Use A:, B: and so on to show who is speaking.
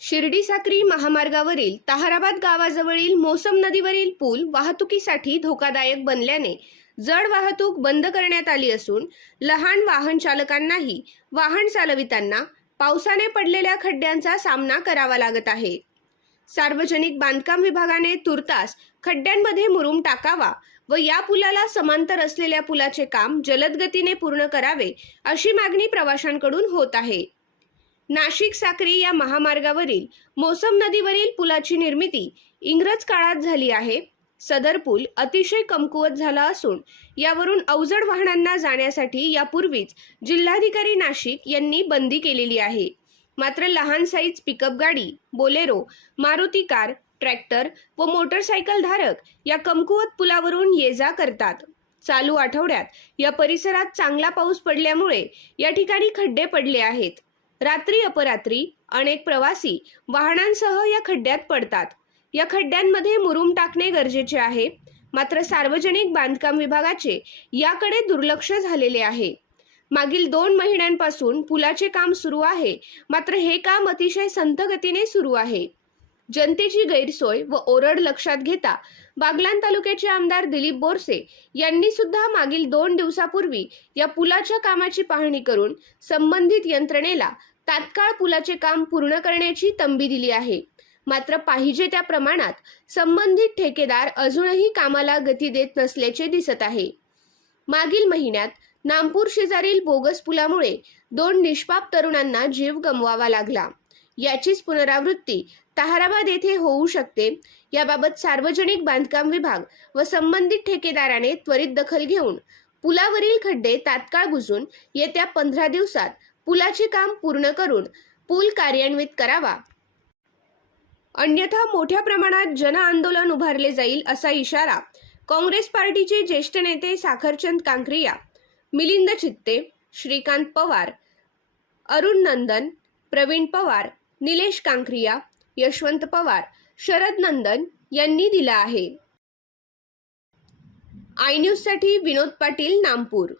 A: शिर्डी साक्री महामार्गावरील ताहराबाद गावाजवळील मोसम नदीवरील पूल वाहतुकीसाठी धोकादायक बनल्याने जड वाहतूक बंद करण्यात आली असून लहान वाहन चालकांनाही वाहन चालविताना पावसाने पडलेल्या खड्ड्यांचा सामना करावा लागत आहे. सार्वजनिक बांधकाम विभागाने तुर्तास खड्ड्यांमध्ये मुरुम टाकावा व या पुलाला समांतर असलेल्या पुलाचे काम जलद गतीने पूर्ण करावे अशी मागणी प्रवाशांकडून होत आहे. नाशिक साक्री या महामार्गावरील मोसम नदीवरील पुलाची निर्मिती इंग्रज काळात झाली आहे. सदर पूल अतिशय कमकुवत झाला असून यावरून अवजड वाहनांना जाण्यासाठी यापूर्वीच जिल्हाधिकारी नाशिक यांनी बंदी केलेली आहे. मात्र लहान साईज पिकअप गाडी बोलेरो मारुती कार ट्रॅक्टर व मोटरसायकल धारक या कमकुवत पुलावरून ये जा करतात. चालू आठवड्यात या परिसरात चांगला पाऊस पडल्यामुळे या ठिकाणी खड्डे पडले आहेत. रात्री अपरात्री अनेक प्रवासी वाहनांसह या खड्ड्यात पडतात. या खड्ड्यांमध्ये मुरुम टाकणे गरजेचे आहे. मात्र सार्वजनिक बांधकाम विभागाचे याकडे दुर्लक्ष झालेले आहे. मागील दोन महिन्यांपासून पुलाचे काम सुरू आहे. मात्र हे काम अतिशय संथ गतीने सुरू आहे. जनतेची गैरसोय व ओरड लक्षात घेता बागलान तालुक्याचे आमदार दिलीप बोरसे यांनी सुद्धा मागील दोन दिवसापूर्वी या पुलाच्या कामाची पाहणी करून संबंधित यंत्रणेला तात्काळ पुलाचे काम पूर्ण करण्याची तंबी दिली आहे. मात्र पाहिजे त्या प्रमाणात संबंधित ठेकेदार अजूनही कामाला गती देत नसल्याचे दिसत आहे. मागील महिन्यात नामपूर शेजारील बोगस पुलामुळे दोन निष्पाप तरुणांना जीव गमवावा लागला. याचीच पुनरावृत्ती तहाराबाद येथे होऊ शकते याबाबत सार्वजनिक बांधकाम विभाग व संबंधित ठेकेदाराने त्वरित दखल घेऊन पुलावरील खड्डे तात्काळ बुजून येत्या पंधरा दिवसात पुलाचे काम पूर्ण करून पूल कार्यान्वित करावा. अन्यथा मोठ्या प्रमाणात जन आंदोलन उभारले जाईल असा इशारा काँग्रेस पार्टीचे ज्येष्ठ नेते साखरचंद कांक्रिया मिलिंद चित्ते श्रीकांत पवार अरुण नंदन प्रवीण पवार निलेश कांक्रिया यशवंत पवार शरद नंदन यांनी दिला आहे. आय न्यूजसाठी विनोद पाटील नामपूर